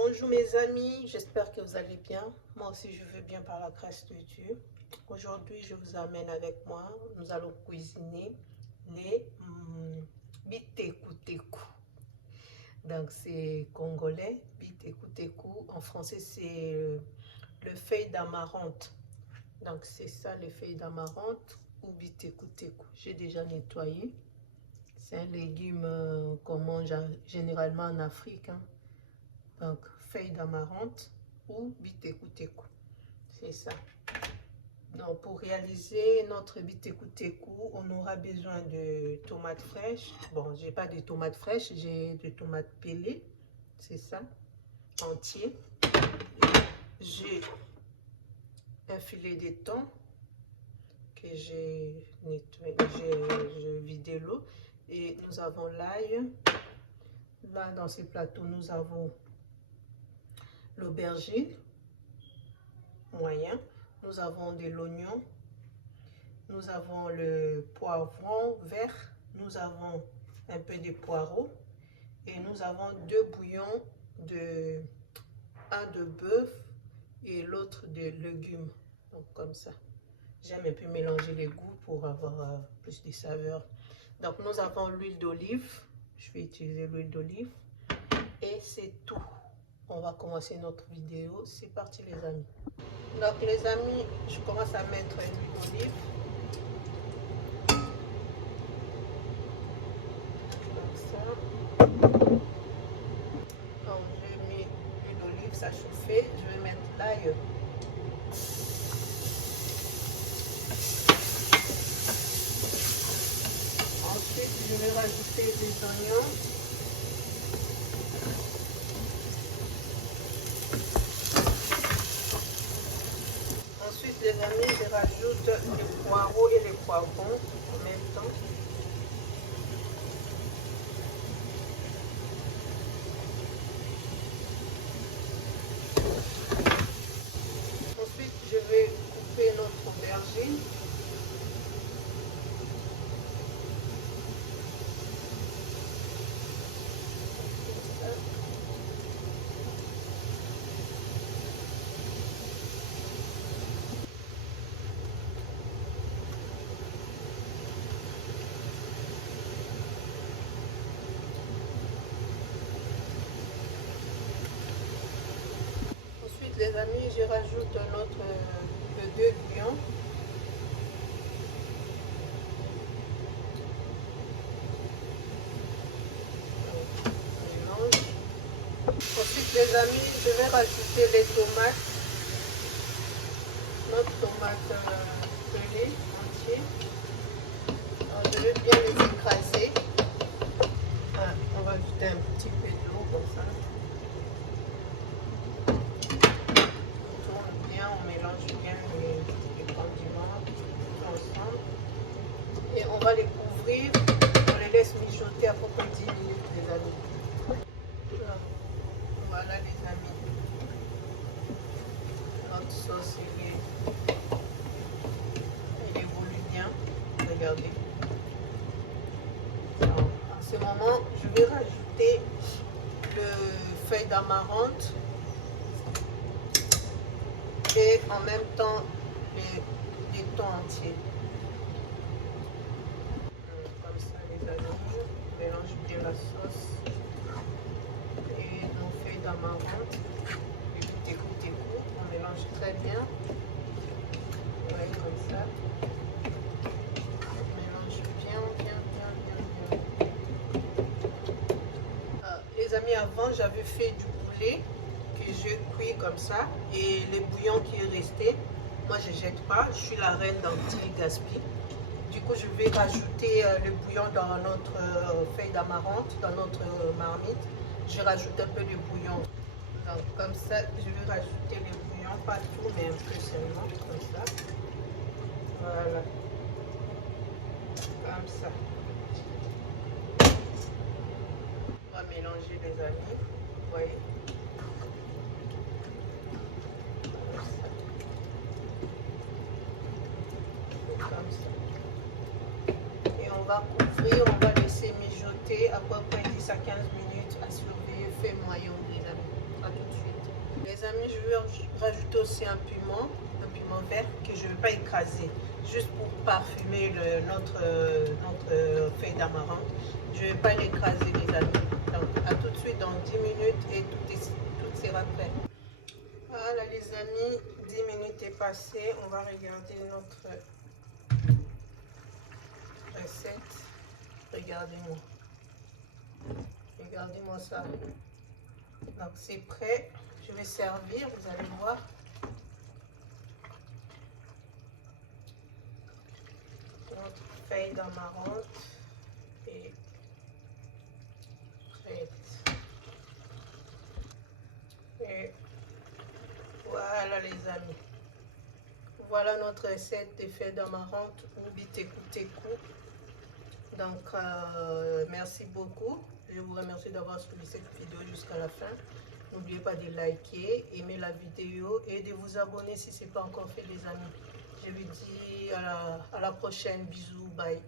Bonjour mes amis, j'espère que vous allez bien. Moi aussi je vais bien par la grâce de Dieu. Aujourd'hui je vous amène avec moi, nous allons cuisiner les biteku-teku. Donc c'est congolais, biteku-teku. En français c'est le feuille d'amarante. Donc c'est ça, les feuilles d'amarante ou biteku-teku. J'ai déjà nettoyé. C'est un légume qu'on mange généralement en Afrique. Donc, feuille d'amarante ou biteku-teku. C'est ça. Donc, pour réaliser notre biteku-teku, on aura besoin de tomates fraîches. Bon, j'ai pas de tomates fraîches, j'ai de tomates pelées. C'est ça, entier. J'ai un filet de thon que j'ai nettoyé, j'ai vidé l'eau. Et nous avons l'ail. Là, dans ce plateau, nous avons l'aubergine moyen, nous avons de l'oignon, nous avons le poivron vert, nous avons un peu de poireaux et nous avons deux bouillons, un de bœuf et l'autre de légumes. Donc comme ça, j'aime un peu mélanger les goûts pour avoir plus de saveur. Donc nous avons l'huile d'olive, je vais utiliser l'huile d'olive et c'est tout. On va commencer notre vidéo. C'est parti les amis. Donc les amis, je commence à mettre l'huile d'olive. Comme ça. Donc j'ai mis l'huile d'olive, ça chauffait. Je vais mettre l'ail. Ensuite, je vais rajouter les oignons. Les amis, je rajoute les poireaux et les poivrons en même temps. Ensuite, je vais couper notre aubergine. Les amis, je rajoute le deux bouillons. Ensuite les amis, je vais rajouter les tomates. Notre tomate pelée entier. Alors, je vais bien les écraser. On va ajouter un petit peu d'eau comme ça. On mélange bien les condiments ensemble et on va les couvrir, on les laisse mijoter à peu près 10 minutes les amis. Voilà les amis, notre sauce elle évolue bien, regardez. Alors, à ce moment je vais rajouter le feuille d'amarante et en même temps les thons entiers. Comme ça les amis, on mélange bien la sauce et nos feuilles d'amarante, les biteku-teku, on mélange très bien. Vous voyez comme ça. On mélange bien. Les amis, avant j'avais fait du poulet que je cuis comme ça et les bouillons qui est resté, moi je jette pas, je suis la reine d'anti-gaspi. Du coup je vais rajouter le bouillon dans notre feuille d'amarante, dans notre marmite. Je rajoute un peu de bouillon. Donc comme ça je vais rajouter les bouillons, pas tout mais un peu seulement, comme ça. Voilà, comme ça. On va mélanger les amis, vous voyez. Comme ça. Et on va couvrir, on va laisser mijoter à peu près 10 à 15 minutes à surveiller, fait moyen les amis. À tout de suite. Les amis, je vais rajouter aussi un piment vert que je ne vais pas écraser, juste pour parfumer notre feuille d'amarante. Je ne vais pas l'écraser, les amis. Donc, à tout de suite dans 10 minutes et tout sera prêt. Voilà, les amis, 10 minutes est passé. On va regarder notre recette. Regardez-moi. Regardez-moi ça. Donc, c'est prêt. Je vais servir, vous allez voir. Notre feuille d'amarante est prête. Et voilà, les amis. Voilà notre recette de feuilles d'amarante ou biteku-teku. Donc, merci beaucoup. Je vous remercie d'avoir suivi cette vidéo jusqu'à la fin. N'oubliez pas de liker, aimer la vidéo et de vous abonner si ce n'est pas encore fait, les amis. Je vous dis à la prochaine. Bisous, bye.